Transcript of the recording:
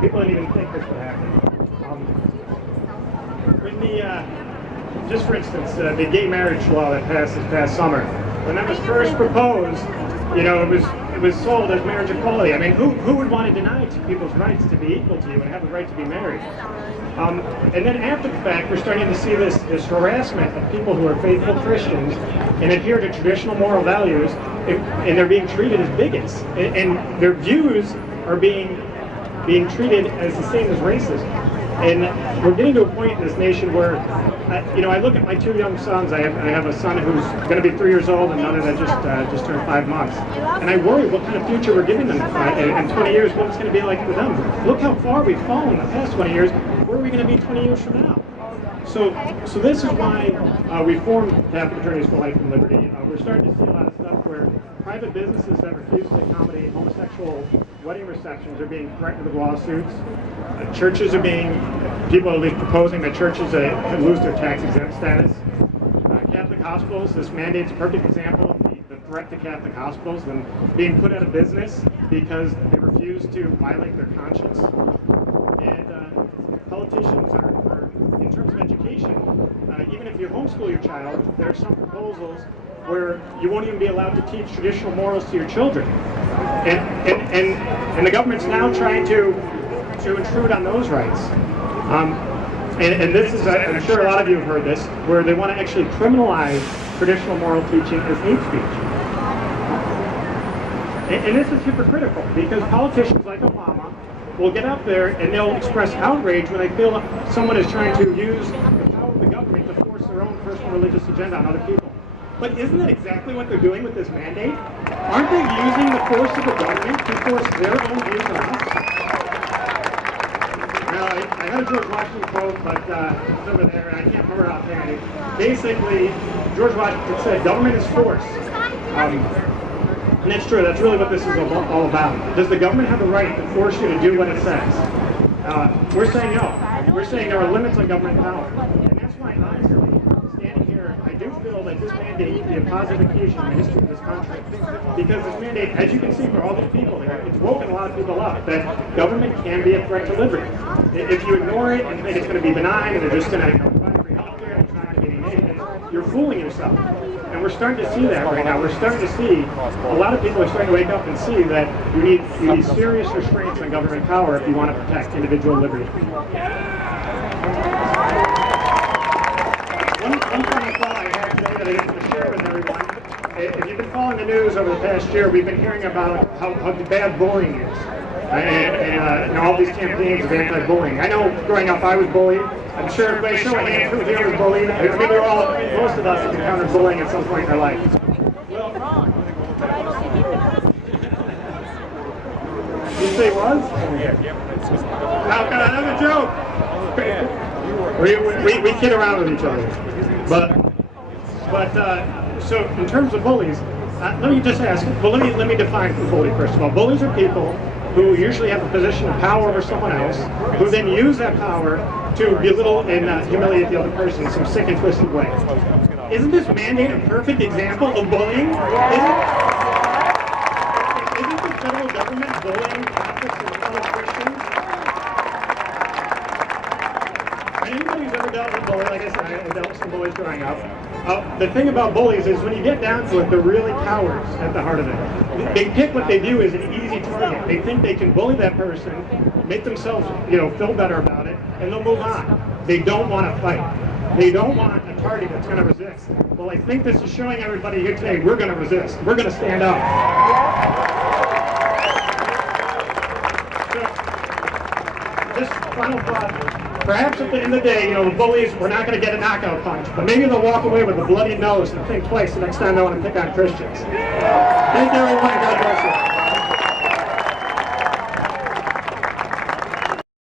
People didn't even think this would happen. Just for instance, the gay marriage law that passed this past summer, when that was first proposed, it was sold as marriage equality. I mean, who would want to deny people's rights to be equal to you and have the right to be married? And then after the fact, we're starting to see this harassment of people who are faithful Christians and adhere to traditional moral values, and they're being treated as bigots, and their views are being treated as the same as racism. And we're getting to a point in this nation where, I look at my two young sons. I have a son who's going to be 3 years old and another that just turned 5 months. And I worry what kind of future we're giving them in 20 years, what it's going to be like for them. Look how far we've fallen in the past 20 years. Where are we going to be 20 years from now? So this is why we formed Catholic Attorneys for Life and Liberty. We're starting to see a lot of stuff where private businesses that refuse to accommodate homosexual wedding receptions are being threatened with lawsuits. Churches are people are at least proposing that churches lose their tax-exempt status. Catholic hospitals, this mandate's a perfect example of the threat to Catholic hospitals, them being put out of business because they refuse to violate their conscience. And politicians are, in terms of education, even if you homeschool your child, there are some proposals where you won't even be allowed to teach traditional morals to your children. And the government's now trying to intrude on those rights. And this is, I'm sure a lot of you have heard this, where they want to actually criminalize traditional moral teaching as hate speech. And this is hypocritical, because politicians like Obama will get up there and they'll express outrage when they feel someone is trying to use the power of the government to force their own personal religious agenda on other people. But isn't that exactly what they're doing with this mandate? Aren't they using the force of the government to force their own views on us? Now, I had a George Washington quote, but it's over there, and I can't remember offhand. Basically, George Washington said, "Government is force." And that's true. That's really what this is all about. Does the government have the right to force you to do what it says? We're saying no. We're saying there are limits on government power. And that's why, honestly, standing here, I do feel that this mandate can be a positive occasion in the history of this country. Because this mandate, as you can see for all these people here, it's woken a lot of people up that government can be a threat to liberty. If you ignore it and think it's going to be benign and they're just going to provide free health care and it's not going to be any maintenance, you're fooling yourself. And we're starting to see that right now. We're starting to see, a lot of people are starting to wake up and see that you need serious restraints on government power if you want to protect individual liberty. One final thought I have today that I want to share with everyone. If you've been following the news over the past year, we've been hearing about how bad bullying is. And all these campaigns of anti-bullying. I know growing up I was bullied. I'm sure everybody show of hands who here was bullied. I mean, most of us have encountered bullying at some point in our life. Well, you say was? Now, that's a joke. We kid around with each other. But so in terms of bullies, let me just ask. Well, let me define bully first of all. Bullies are people who usually have a position of power over someone else, who then use that power to belittle and humiliate the other person in some sick and twisted way. Isn't this mandate a perfect example of bullying? Isn't the federal government bullying Catholics and fellow Christians? Anybody who's ever dealt with bullies, like I said, I dealt with some bullies growing up. The thing about bullies is when you get down to it, they're really cowards at the heart of it. They pick what they view as an easy target. They think they can bully that person, make themselves, feel better about it, and they'll move on. They don't want to fight. They don't want a target that's going to resist. Well, I think this is showing everybody here today, we're going to resist. We're going to stand up. So, just final thought. Perhaps at the end of the day, the bullies, we're not going to get a knockout punch, but maybe they'll walk away with a bloody nose and think twice the next time they want to pick on Christians. Thank you, everyone. God bless you.